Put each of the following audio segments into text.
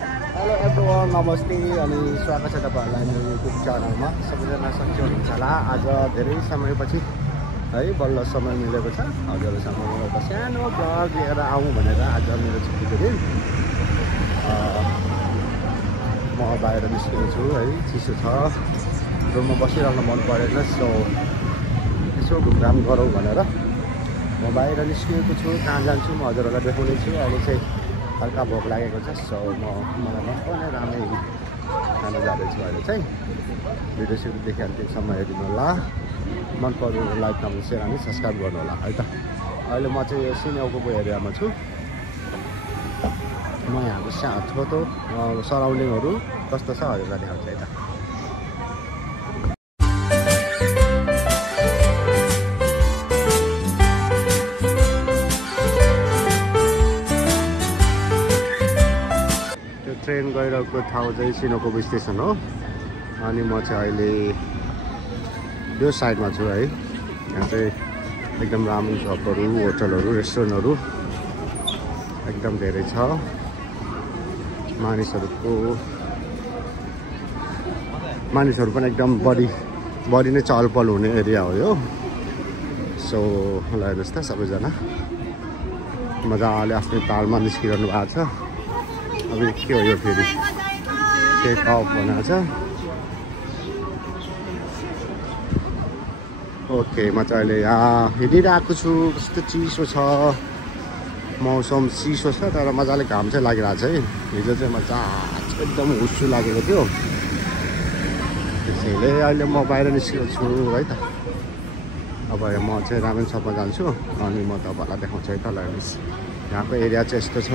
Hello everyone, नमस्ते अनि स्वागत छ तपाईँहरूलाई मेरो युट्युब च्यानलमा। सबैजना सन्चै हुनुहुन्छ होला। आज धेरै समयपछि है बल्ल समय मिलेको छ हजुरहरूसँग एउटा सानो ब्लग लिएर आउँ भनेर। आज मेरो छुट्टीको दिन म बाहिर निस्केको छु है। चिसो छ, रुममा बसिरहन मन परेन, सो यसो घुमघाम गरौँ भनेर म बाहिर निस्किएको छु। कहाँ जान्छु म हजुरहरूलाई देखाउने छु। अहिले चाहिँ हल्का भोक लागेको छ, सो मलाई मनपर्ने रामै खान जाँदैछु। अहिले चाहिँ भिडियो सुरु देखि अन्तिमसम्म हेरिदिनु होला। मन पर्यो लाइक कमेन्ट सेयर अनि सब्सक्राइब गर्नु होला है त। अहिले म चाहिँ यो सिनेउको एरियामा छु। म यहाँको छोटो सराउन्डिङहरू कस्तो छ हजुरलाई देखाउँछु है त। ट्रेन गइरहेको ठाउँ चाहिँ सिनोकोबो स्टेसन हो। अनि म चाहिँ अहिले यो साइडमा छु है। यहाँ चाहिँ एकदम राम्रो सपहरू, होटलहरू, रेस्टुरेन्टहरू एकदम धेरै छ। मानिसहरू पनि एकदम बढी नै चहलपहल हुने एरिया हो यो। सो ल हेर्नुहोस् त, सबैजना मजाले आफ्नो तालमा निस्किरहनु भएको छ। अब के हो यो फेरि टेक अफ भनेको छ। ओके, म चाहिँ अहिले यहाँ हिँडिरहेको छु। कस्तो चिसो छ, मौसम चिसो छ तर मजाले घाम चाहिँ लागिरहेको छ है। हिजो चाहिँ मजा एकदम हुस्सु लागेको थियो, त्यसैले अहिले म बाहिर निस्केको छु है त। अब म चाहिँ रामेन सपमा जान्छु अनि म तपाईँहरूलाई देखाउँछु है त। ल हेर्नुहोस्, यहाँको एरिया चाहिँ यस्तो छ।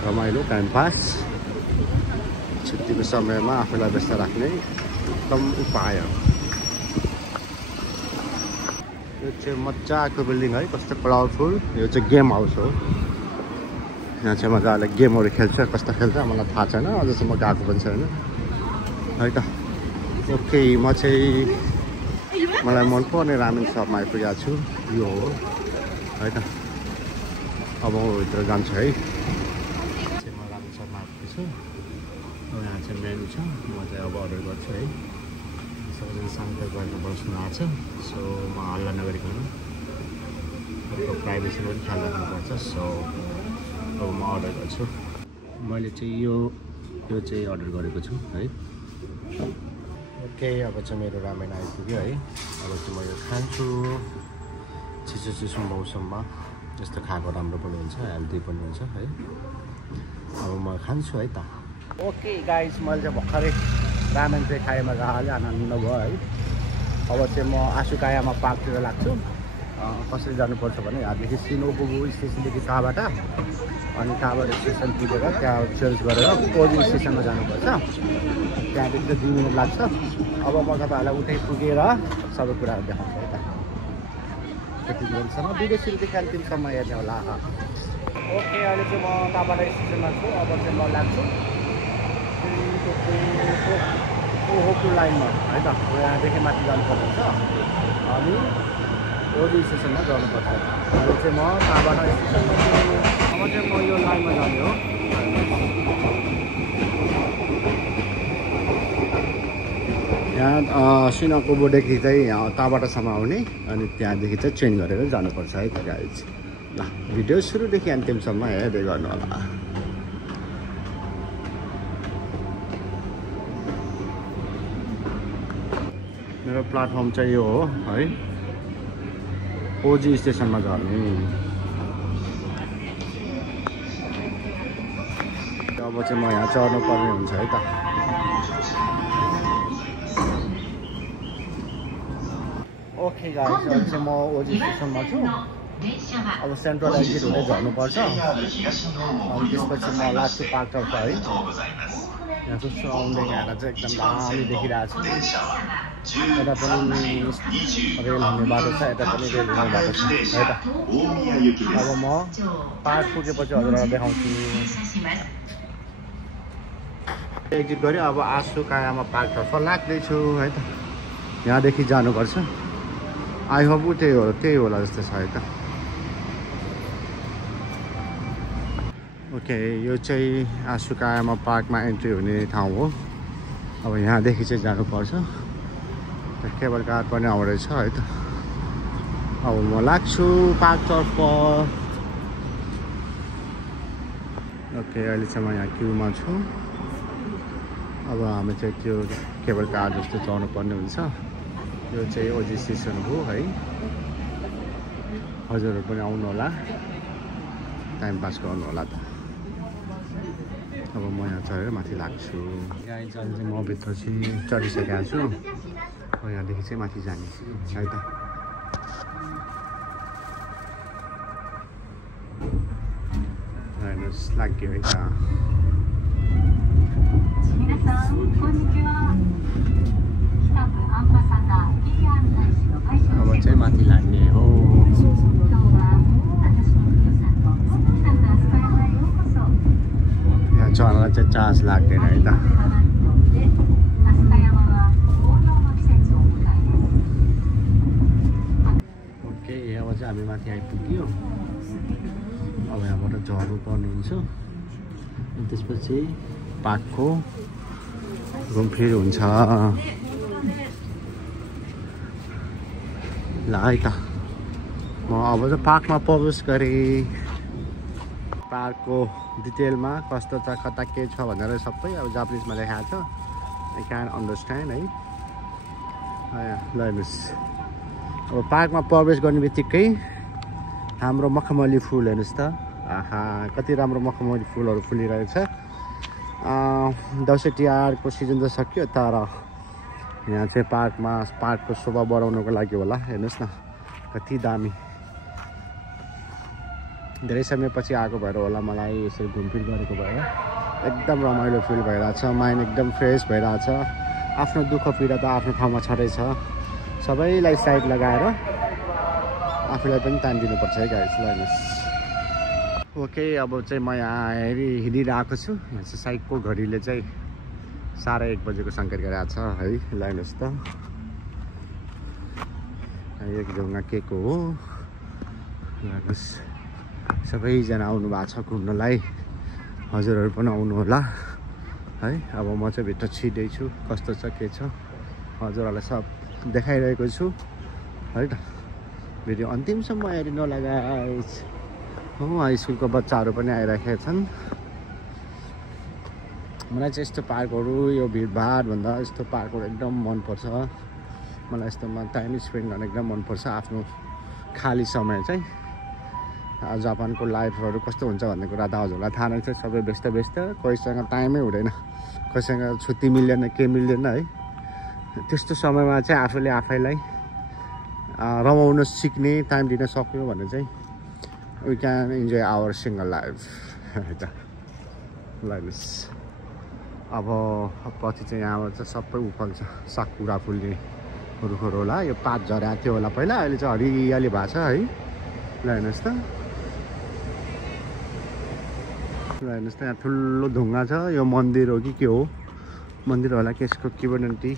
रमाइलो टाइम पास, छुट्टीको समयमा आफूलाई व्यस्त राख्ने उत्तम उपाय हो। यो चाहिँ मजाको बिल्डिङ है, कस्तो कलरफुल। यो चाहिँ गेम हाउस हो। यहाँ चाहिँ मजाले गेमहरू खेल्छ। कस्तो खेल्छ मलाई थाहा छैन, अझसम्म गएको पनि छैन है त। ओके, म चाहिँ मलाई मनपर्ने रामेन सपमा आइपुगेको छु। यो हो है त। अब म भित्र जान्छु है। यहाँ चाहिँ मेनु छ। म चाहिँ अब अर्डर गर्छु है। सबैजना शान्ति गरेर बस्नु भएको छ। सो म हल्ला नगरिकन प्राइभेसी पनि ख्याल राख्नुपर्छ। सो अब म अर्डर गर्छु। मैले चाहिँ यो चाहिँ अर्डर गरेको छु है। ओके, अब चाहिँ मेरो रामेन आइपुग्यो है। अब चाहिँ म यो खान्छु। चिसो मौसममा यस्तो खाएको राम्रो पनि हुन्छ, हेल्दी पनि हुन्छ है। अब म खान्छु है त। ओके गाइस, मैले चाहिँ भर्खरै रामेन चाहिँ खाएँ, मजाले आनन्द भयो है। अब चाहिँ म आसुकायामा पार्कतिर लाग्छु। कसरी जानुपर्छ भने यहाँदेखि सिनोकोबो स्टेसनदेखि कहाँबाट, अनि कहाँबाट स्टेसन पुगेर त्यहाँ चेन्ज गरेर कोजी स्टेसनमा जानुपर्छ। त्यहाँदेखि चाहिँ 2 मिनट लाग्छ। अब म तपाईँहरूलाई उतै पुगेर सबै कुराहरू देखाउँछु है त। त्यति बेलसम्म भिडियो सुरुदेखि अन्तिमसम्म हेर्ने होला। ओके, अहिले चाहिँ म कहाँबाट स्टेसनमा छु। अब चाहिँ म लाग्छु ओहोको लाइनमा है त। यहाँदेखि माथि जानुपर्छ अनि ओडी स्टेसनमा जानुपर्छ। अहिले चाहिँ म कहाँबाट स्टेसनमा छु। अब चाहिँ म यो लाइनमा जाने हो। यहाँ सिनोकोबोदेखि चाहिँ यहाँ ताबाटासम्म आउने अनि त्यहाँदेखि चाहिँ चेन्ज गरेर जानुपर्छ है त गाइज। ल भिडियो सुरुदेखि अन्तिमसम्म हेर्दै गर्नु होला। मेरो प्लेटफर्म चाहिँ यो हो है, ओजी स्टेसनमा झर्ने। अब चाहिँ म यहाँ चढ्नु पर्ने हुन्छ है त। ओके गाइस, अहिले चाहिँ म ओजी स्टेसनमा छु। अब सेन्ट्रल एक्जिट हुँदै झर्नुपर्छ। अनि त्यसपछि म लाग्छु पार्कतर्फ है। यहाँको सराउन्डिङ हेरेर चाहिँ एकदम दामी देखिरहेको छ। यता पनि रेल हुने बाटो छ, यता पनि रेल हुने बाटो छ है त। अब म पार्क पुगेपछि हजुरलाई देखाउँछु। एक्जिट गऱ्यो। अब आसुकायामा पार्कतर्फ लाग्दैछु है त। यहाँदेखि जानुपर्छ। आई होप त्यही होला जस्तो छ है त। ओके यो चाहिँ आसुकायामा पार्कमा एन्ट्री हुने ठाउँ हो। अब यहाँदेखि चाहिँ जानुपर्छ। केबल कार पनि आउँदैछ है त। अब म लाग्छु पार्कतर्फ। ओके अहिले चाहिँ म यहाँ क्युमा छु। अब हामी चाहिँ त्यो केबल कार जस्तो चढ्नु पर्ने हुन्छ। यो चाहिँ ओजी स्टेसन हो है। हजुरहरू पनि आउनु होला, टाइम पास गर्नु होला त। अब म यहाँ चढेर माथि लाग्छु। यहाँ चाहिँ म भित्र चाहिँ चढिसकेको छु। अब यहाँदेखि चाहिँ माथि जाने है त। हेर्नुहोस् लाग्यो है त। अब चाहिँ माथि लाग्ने हो। यहाँ चढ्नलाई चाहिँ चार्ज लाग्दैन है त। ओके अब चाहिँ हामी माथि आइपुग्यो। अब यहाँबाट झर्नु पर्ने हुन्छ। त्यसपछि पार्कको घुमफिर हुन्छ। ल है त म अब चाहिँ पार्कमा प्रवेश गरेँ। पार्कको डिटेलमा कस्तो छ, कता के छ भनेर सबै अब जापानिजमा लेखाएको छ। आई क्यान अन्डरस्ट्यान्ड है। ल हेर्नुहोस्, अब पार्कमा प्रवेश गर्ने बित्तिकै हाम्रो मखमली फुल हेर्नुहोस् त। आहा कति राम्रो मखमली फुलहरू फुलिरहेको छ। दसैँ तिहारको सिजन त सक्यो, तर यहाँ चाहिँ पार्कमा पार्कको शोभा बढाउनको लागि होला। हेर्नुहोस् न कति दामी। धेरै समयपछि आएको भएर होला मलाई यसरी घुमफिर गरेको भएर एकदम रमाइलो फिल भइरहेछ। माइन्ड एकदम फ्रेस भइरहेछ। आफ्नो दुःख पीडा त आफ्नो ठाउँमा छँदै छ। सबैलाई साइड लगाएर आफूलाई पनि टाइम दिनुपर्छ है गाइस। ल हेर्नुहोस्। ओके अब चाहिँ म यहाँ हिँडिरहेको छु। यहाँ चाहिँ साइडको घडीले चाहिँ 1:30 बजेको सङ्केत गरिरहेको छ है। ल हेर्नुहोस् त एक ढुङ्गा के को हो। हेर्नुहोस् सबैजना आउनु भएको छ घुम्नलाई। हजुरहरू पनि आउनु होला है। अब म चाहिँ भित्र छिर्दैछु, कस्तो छ के छ हजुरहरूलाई सब देखाइरहेको छु है त। भिडियो अन्तिमसम्म हेर्नु होला गाइस। हो स्कुलको बच्चाहरू पनि आइरहेका छन्। मलाई चाहिँ यस्तो पार्कहरू, यो भिडभाडभन्दा यस्तो पार्कहरू एकदम मनपर्छ। मलाई यस्तोमा टाइम स्पेन्ड गर्न एकदम मनपर्छ। आफ्नो खाली समय चाहिँ जापानको लाइफहरू कस्तो हुन्छ भन्ने कुरा त हजुरलाई थाहा नै छ। सबै व्यस्त कोहीसँग टाइमै हुँदैन, कोहीसँग छुट्टी मिल्दैन, के मिल्दैन है। त्यस्तो समयमा चाहिँ आफूले आफैलाई रमाउन सिक्ने, टाइम दिन सक्यो भने चाहिँ we can enjoy our single life है त। ल हेर्नुहोस् अब पछि चाहिँ यहाँबाट चाहिँ सबै उफल्छ। साकुरा फुल्ने रुखहरू होला। यो पात झरेको थियो होला पहिला, अहिले चाहिँ हरियाली भएको छ है। ल हेर्नुहोस् त। ल हेर्नुहोस् त यहाँ ठुलो ढुङ्गा छ। यो मन्दिर हो कि के हो, मन्दिर होला कि यसको किंवदन्ती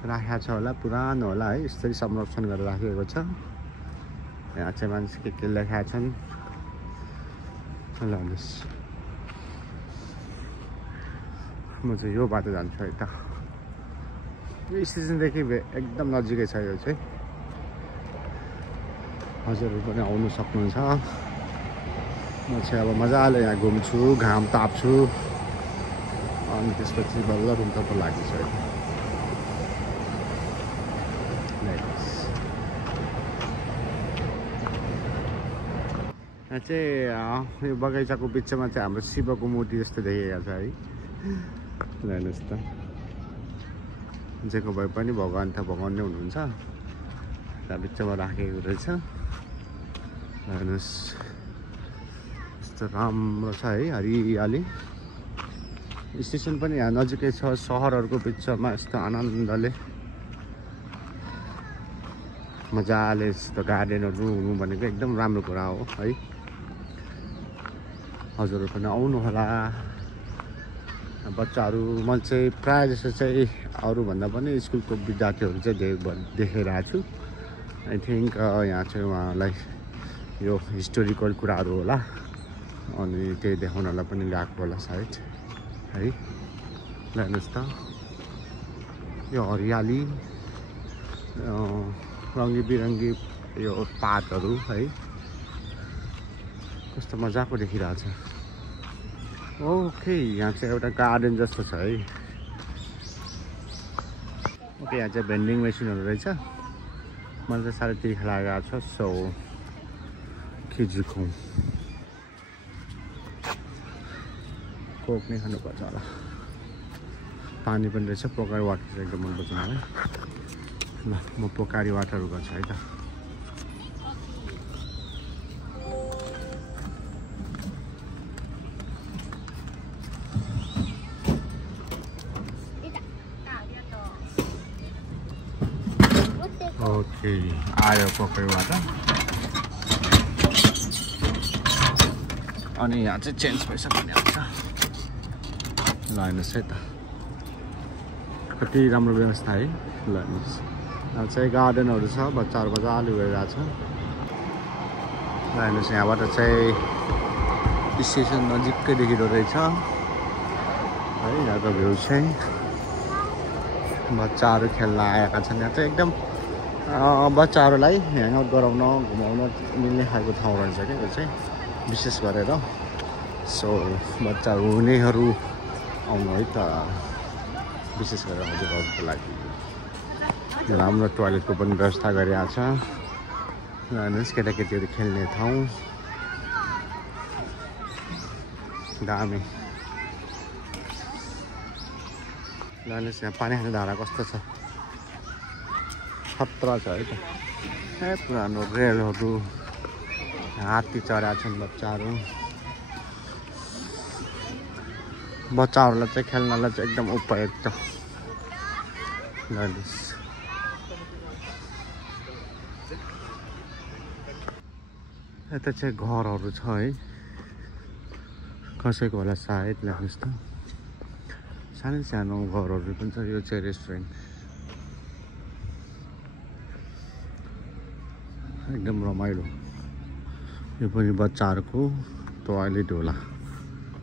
राखेको छ होला, पुरानो होला है। यसरी संरक्षण गरेर राखेको छ। यहाँ चाहिँ मान्छे के लेखाएका छन्। ल हेर्नुहोस् म चाहिँ यो बाटो जान्छु है त। यो स्टेसनदेखि एकदम नजिकै छ यो चाहिँ। हजुरहरू पनि आउनु सक्नुहुन्छ। म चाहिँ अब मजाले यहाँ घुम्छु, घाम ताप्छु, अनि त्यसपछि बल्ल रुमतर्फ लाग्दैछु है। यहाँ चाहिँ यो बगैँचाको बिचमा चाहिँ हाम्रो शिवको मूर्ति जस्तो देखिएको छ है। हेर्नुहोस् त जेको भए पनि भगवान् त भगवान् नै हुनुहुन्छ। त्यहाँ बिचमा राखेको रहेछ। हेर्नुहोस् यस्तो राम्रो छ है, हरियाली। स्टेसन पनि यहाँ नजिकै छ। सहरहरूको बिचमा यस्तो आनन्दले मजाले यस्तो गार्डनहरू हुनु भनेको एकदम राम्रो कुरा हो है। हजुरहरू पनि आउनु होला। बच्चाहरू म चाहिँ प्रायः जस्तो चाहिँ अरूभन्दा पनि स्कुलको विद्यार्थीहरू चाहिँ देखिरहेको छु। आई थिङ्क यहाँ चाहिँ उहाँलाई यो हिस्टोरिकल कुराहरू होला अनि त्यही देखाउनलाई पनि ल्याएको होला सायद है। हेर्नुहोस् त यो हरियाली रङ्गी बिरङ्गी यो पातहरू है कस्तो मजाको देखिरहेछ। ओके यहाँ चाहिँ एउटा गार्डन जस्तो छ है। ओके यहाँ चाहिँ भेन्डिङ मेसिनहरू रहेछ। मलाई चाहिँ साह्रै तिर्खा लागेको छ सो खिचिखौँ कोक नै खानुपर्छ होला। पानी पनि रहेछ। पोकारी वाटर चाहिँ एकदम मनपर्छ मलाई। ल म पोकारी वाटर गर्छु है त। ओके आयो पोकारी वाटर। अनि यहाँ चाहिँ चेन्ज भइसक्ने हुन्छ। ल हेर्नुहोस् है त कति राम्रो व्यवस्था है। ल हेर्नुहोस् यहाँ चाहिँ गार्डनहरू छ। बच्चाहरू मजाले गइरहेको छ। ल हेर्नुहोस् यहाँबाट चाहिँ स्टेसन नजिकै देखिँदो रहेछ है। यहाँको भ्यू चाहिँ बच्चाहरू खेल्न आएका छन्। यहाँ चाहिँ एकदम बच्चाहरूलाई ह्याङआउट गराउन घुमाउन मिल्ने खालको ठाउँ रहेछ क्या यो चाहिँ विशेष गरेर। सो बच्चाहरू हुनेहरू आउनु है त विशेष गरेर हजुरहरूको लागि। राम्रो टोयलेटको पनि व्यवस्था गरिरहेको छ। हेर्नुहोस् केटाकेटीहरू खेल्ने ठाउँ दामी। हेर्नुहोस् यहाँ पानी खाने धारा कस्तो छ खतरा छ है त। पुरानो रेलहरू हात्ती चढाएका छन् बच्चाहरू। बच्चाहरूलाई चाहिँ खेल्नलाई चाहिँ एकदम उपयुक्त। हेर्नुहोस् यता चाहिँ घरहरू छ है कसैको होला सायद। हेर्नुहोस् त सानो सानो घरहरू पनि छ। यो चाहिँ रेस्टुरेन्ट एकदम रमाइलो। यो पनि बच्चाहरूको टोयलेट होला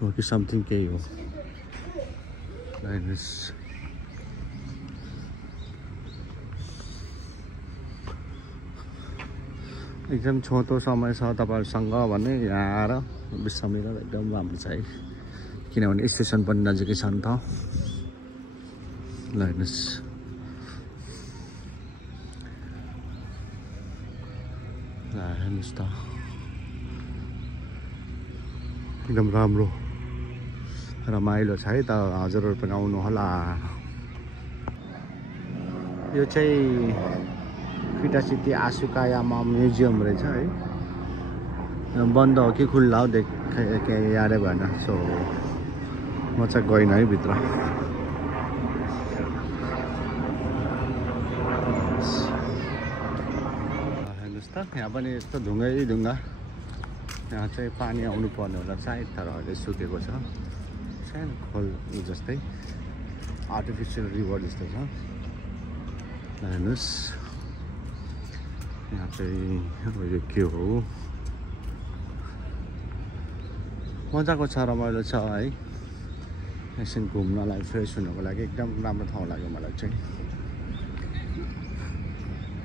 हो कि समथिङ केही हो। हेर्नुहोस् एकदम छोटो समय छ तपाईँहरूसँग भने यहाँ आएर विश्राम लिँदा एकदम राम्रो छ है। किनभने स्टेसन पनि नजिकै छ नि त। ल हेर्नुहोस् हेर्नुहोस् त एकदम राम्रो रमाइलो छ है त। हजुरहरू पनि आउनु होला। यो चाहिँ फिटासिटी आसुकायामा म्युजियम रहेछ है। बन्द हो कि खुल्ला हो के यादै भएन। सो म चाहिँ गइनँ है भित्र। हेर्नुहोस् त यहाँ पनि यस्तो ढुङ्गै ढुङ्गा। यहाँ चाहिँ पानी आउनु पर्ने होला सायद तर अहिले सुकेको छ। सानो खोल जस्तै आर्टिफिसियल रिभर जस्तो छ। हेर्नुहोस् यहाँ चाहिँ अब यो के हो मजाको छ रमाइलो छ है। एकछिन घुम्नलाई फ्रेस हुनको लागि एकदम राम्रो ठाउँ लाग्यो मलाई चाहिँ।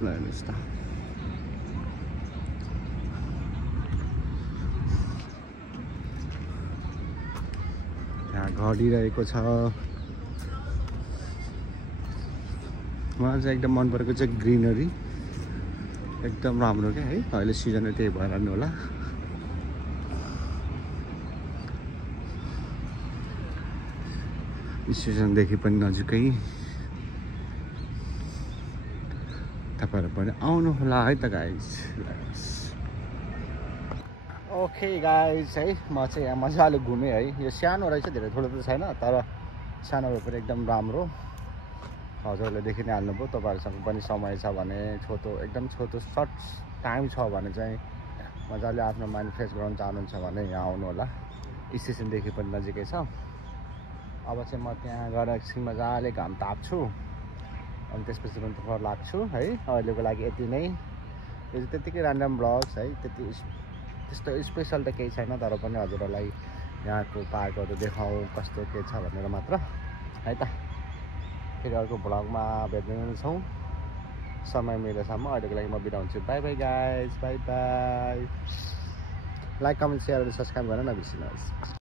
ल हेर्नुहोस् त यहाँ घडी रहेको छ। मलाई चाहिँ एकदम मन परेको चाहिँ ग्रिनरी एकदम राम्रो क्या है। अहिले सिजन त्यही भएर नि होला। स्टेसनदेखि पनि नजिकै। तपाईँहरू पनि आउनु होला है त गाइज। ओके गाइज है म चाहिँ यहाँ मजाले घुमेँ है। यो सानो रहेछ धेरै ठुलो त छैन तर सानो भए पनि एकदम राम्रो। हजुरहरूले देखि नै हाल्नुभयो। तपाईँहरूसँग पनि समय छ भने छोटो एकदम छोटो सर्ट टाइम छ भने चाहिँ मजाले आफ्नो माइन्ड फ्रेस गराउन चाहनुहुन्छ भने यहाँ आउनु होला। स्टेसनदेखि पनि नजिकै छ। अब चाहिँ म त्यहाँ गएर एकछिन मजाले घाम ताप्छु अनि त्यसपछि पनि थोर लाग्छु है। अहिलेको लागि यति नै। यो चाहिँ त्यतिकै ऱ्यान्डम ब्लग्स है। त्यति त्यस्तो स्पेसल त केही छैन तर पनि हजुरहरूलाई यहाँको पार्कहरू देखाउँ कस्तो के छ भनेर मात्र है त। फेरि अर्को भ्लगमा भेट्ने छौँ समय मिलेसम्म। अहिलेको लागि म बिदा हुन्छु। By by guys, by by. Like comment share र सब्सक्राइब गर्न नबिर्सिनुहोस्।